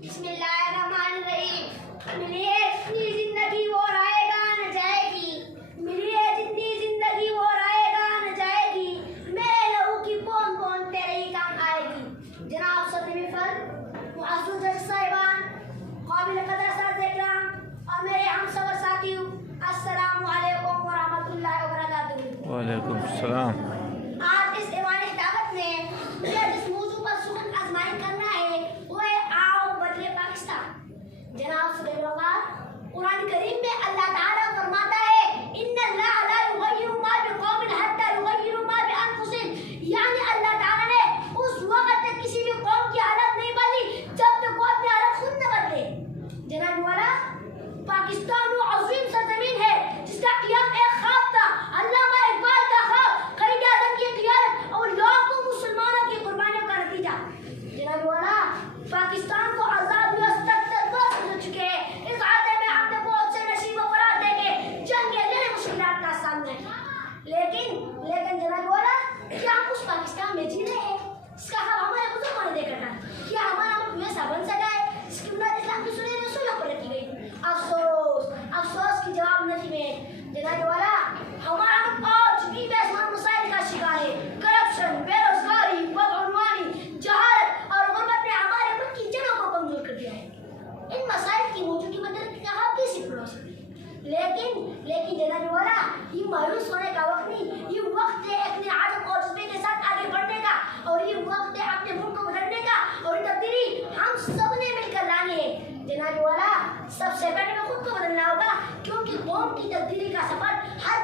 बिस्मिल्लाहिर्रहमानिर्रहीम। मिली है इतनी जिंदगी वो आएगा न जाएगी, मिली है जितनी जिंदगी वो आएगा न जाएगी, मेरे लहू की पौन पौन तेरे ही काम आएगी। जनाब सदर फर्द मुअज़्ज़ज़ जज साहिबान, काबिल कदर साथ इकराम और मेरे हमसफर साथियों, अस्सलामु अलैकुम व रहमतुल्लाहि व बरकातुहू। वालेकुम सलाम। आज इस ईवान दावत में मुझे जिस मौजू पर सुखन आजमाई करना है वो है आओ बदले पाकिस्तान। जनाब सूरह वक़ार कुरान करीम में अल्लाह ताला फरमाता है इन्नल्लाह ला युग़य्यिरु मा बिक़ौमिन हत्ता युग़य्यिरु मा बिअनफुसिहिम, यानी अल्लाह ताला ने उस वक्त तक किसी भी कौम की हालत नहीं बदली जब तक वो अपनी हालत खुद न बदले। जनाब वाला पाकिस्तान वो अज़ीम सरजमीन है जिसका क़ियाम एक ख्वाब था, अल्लामा इकबाल का ख्वाब, क़ायद आज़म की क़ियादत और लाखों मुसलमानों की कुर्बानियों का नतीजा। जनाब वाला पाकिस्तान को आज़ाद हुए 77 वर्ष गुजर चुके हैं। इस आते में हमने बहुत से नसीब व फराज देखे, जंगे जड़े मुश्किलात का सामना है, लेकिन जनाब वाला क्या हम उस पाकिस्तान में जी रहे हैं जिसका ख्वाब हमारे बुजुर्गों ने देखा था? क्या हमारा मुल्क वैसा बन सका है जिसकी बुनियाद इस्लाम की सुन्नत रसूलों पर रखी गई? अफसोस की जवाब नहीं में जनाब वाला हमारा मुल्क आज भी बेशुमार मसाइल का शिकार है। करप्शन, बेरोजगारी, बदअनवानी, जहालत और गुर्बत ने हमारे मुल्क की जड़ों को कमजोर कर दिया है। इन मसाइल की मौजूदगी बदल का आप कैसे पूरा हो सकते? लेकिन जनाब वाला ये मायूस होने का वक्त नहीं, ये वक्त है अपने आदत और जज्बे के साथ आगे बढ़ने का, और ये वक्त है अपने मुल्क को बदलने का, और ये तब्दीली हम सब ने मिलकर लानी है। जनाब वाला सबसे पहले खुद को बदलना होगा, क्योंकि कौम की तब्दीली का सफर हर